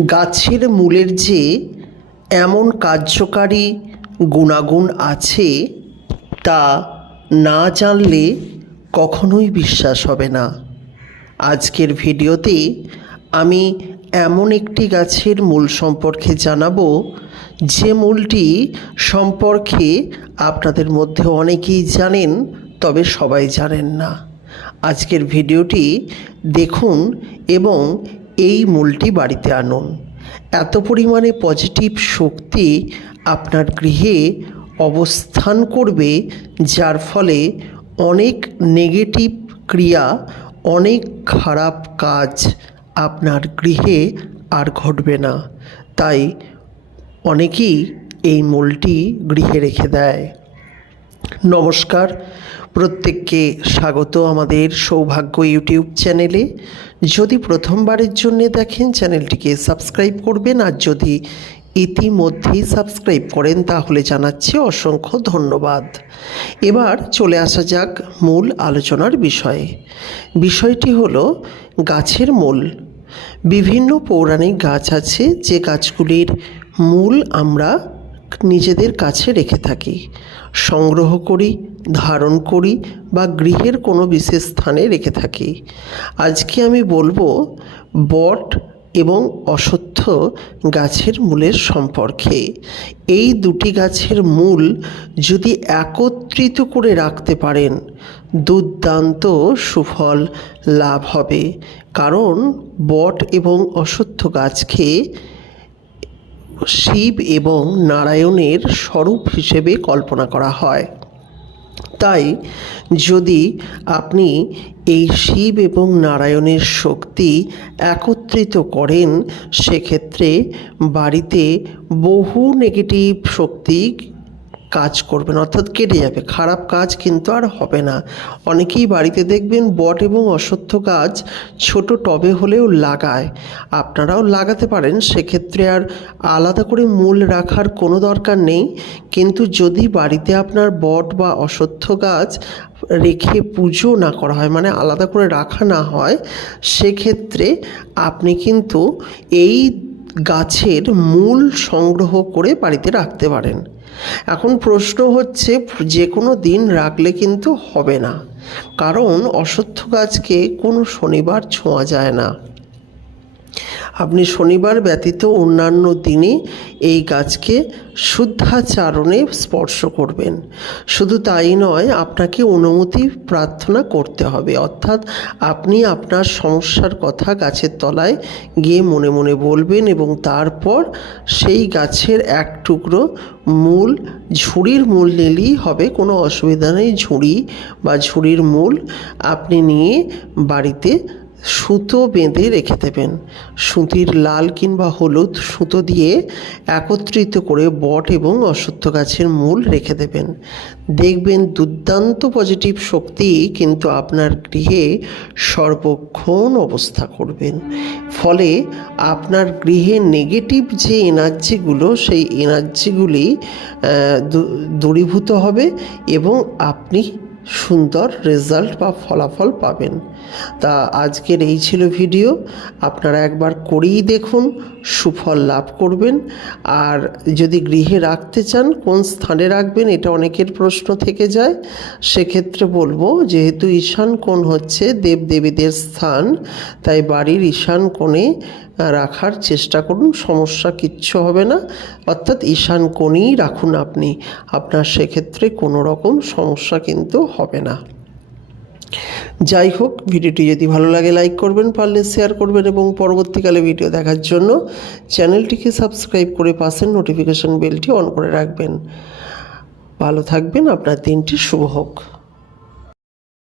গাছের মূলের যে এমন কার্যকারী গুণাগুণ আছে, তা না জানলে কখনোই বিশ্বাস হবে না। আজকের ভিডিওতে আমি এমন একটি গাছের মূল সম্পর্কে জানাব, যে মূলটি সম্পর্কে আপনাদের মধ্যে অনেকেই জানেন, তবে সবাই জানেন না। আজকের ভিডিওটি দেখুন এবং এই মূলটি বাড়িতে আনুন। এত পরিমাণে পজিটিভ শক্তি আপনার গৃহে অবস্থান করবে, যার ফলে অনেক নেগেটিভ ক্রিয়া, অনেক খারাপ কাজ আপনার গৃহে আর ঘটবে না। তাই অনেকেই এই মূলটি গৃহে রেখে দেয়। নমস্কার। প্রত্যেককে স্বাগত আমাদের সৌভাগ্য ইউটিউব চ্যানেলে। যদি প্রথমবারের জন্য দেখেন, চ্যানেলটিকে সাবস্ক্রাইব করবেন, আর যদি ইতিমধ্যেই সাবস্ক্রাইব করেন, তাহলে জানাচ্ছি অসংখ্য ধন্যবাদ। এবার চলে আসা যাক মূল আলোচনার বিষয়ে। বিষয়টি হলো গাছের মূল। বিভিন্ন পৌরাণিক গাছ আছে, যে গাছগুলির মূল আমরা নিজেদের কাছে রেখে থাকি। সংগ্রহ করি, ধারণ করি বা গৃহের কোনো বিশেষ স্থানে রেখে থাকি। আজকে আমি বলব বট এবং অশ্বত্থ গাছের মূলের সম্পর্কে। এই দুটি গাছের মূল যদি একত্রিত করে রাখতে পারেন, দুর্দান্ত সুফল লাভ হবে। কারণ বট এবং অশ্বত্থ গাছকে শিব এবং নারায়ণের স্বরূপ হিসেবে কল্পনা করা হয়। তাই যদি আপনি এই শিব এবং নারায়ণের শক্তি একত্রিত করেন, সেক্ষেত্রে বাড়িতে বহু নেগেটিভ শক্তি কাজ করবেন, অর্থাৎ কেটে যাবে। খারাপ কাজ কিন্তু আর হবে না। অনেকেই বাড়িতে দেখবেন বট এবং অশ্বত্থ গাছ ছোট টবে হলেও লাগায়। আপনারাও লাগাতে পারেন, সেক্ষেত্রে আর আলাদা করে মূল রাখার কোনো দরকার নেই। কিন্তু যদি বাড়িতে আপনার বট বা অশ্বত্থ গাছ রেখে পুজো না করা হয় মানে আলাদা করে রাখা না হয়, সেক্ষেত্রে আপনি কিন্তু এই গাছের মূল সংগ্রহ করে বাড়িতে রাখতে পারেন। এখন প্রশ্ন হচ্ছে যে কোনো দিন রাখলে কিন্তু হবে না। কারণ অশ্বত্থ গাছকে কোনো শনিবার ছোঁয়া যায় না। আপনি শনিবার ব্যতীত অন্যান্য দিনে এই গাছকে শুদ্ধাচারণে স্পর্শ করবেন। শুধু তাই নয়, আপনাকে অনুমতি প্রার্থনা করতে হবে। অর্থাৎ আপনি আপনার সমস্যার কথা গাছের তলায় গিয়ে মনে মনে বলবেন এবং তারপর সেই গাছের এক টুকরো মূল, ঝুড়ির মূল নিলেই হবে। কোনো অসুবিধা নেই, ঝুড়ি বা ঝুড়ির মূল আপনি নিয়ে বাড়িতে সুতো বেঁধে রেখে দেবেন। সুতির লাল কিংবা হলুদ সুতো দিয়ে একত্রিত করে বট এবং অশ্বত্থ গাছের মূল রেখে দেবেন। দেখবেন দুর্দান্ত পজিটিভ শক্তি কিন্তু আপনার গৃহে সর্বক্ষণ অবস্থা করবেন। ফলে আপনার গৃহে নেগেটিভ যে এনার্জিগুলো, সেই এনার্জিগুলি দূরীভূত হবে এবং আপনি সুন্দর রেজাল্ট বা ফলাফল পাবেন। তা আজকের এই ছিল ভিডিও। আপনারা একবার করেই দেখুন, সুফল লাভ করবেন। আর যদি গৃহে রাখতে চান, কোন স্থানে রাখবেন, এটা অনেকের প্রশ্ন থেকে যায়। সেক্ষেত্রে বলব, যেহেতু ঈশান কোণ হচ্ছে দেবদেবীদের স্থান, তাই বাড়ির ঈশান কোণে রাখার চেষ্টা করুন, সমস্যা কিচ্ছু হবে না। অর্থাৎ ঈশান কোণেই রাখুন আপনি। আপনার সেক্ষেত্রে কোনো রকম সমস্যা কিন্তু হবে না। যাই হোক, ভিডিওটি যদি ভালো লাগে লাইক করবেন, পারলে শেয়ার করবেন এবং পরবর্তীকালে ভিডিও দেখার জন্য চ্যানেলটিকে সাবস্ক্রাইব করে পাশের নোটিফিকেশান বেলটি অন করে রাখবেন। ভালো থাকবেন, আপনার দিনটি শুভ হোক।